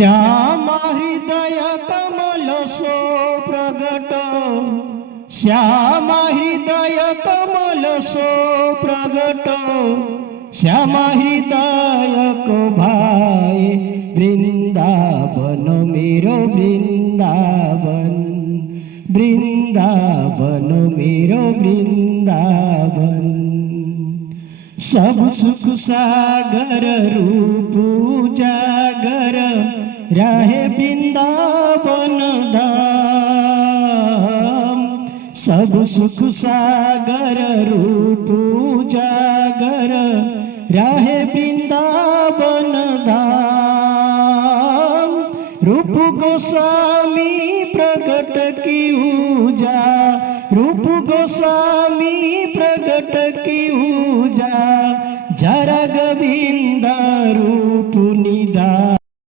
श्यामा हृदय कमल सो प्रगट, श्यामा हृदय कमल सो प्रगट, श्यामा हृदय को भाए वृंदावन मेरो वृंदावन, वृंदावन मेरो वृंदावन। सब सुख सागर रूप उजागर रहे वृंदावन धाम। सब सुख सागर रूप उजागर रहे वृंदावन धाम। रूप गोस्वामी प्रगट किऊजा, रूप गोस्वामी प्रगट किऊजा, जरा गोविंद रूप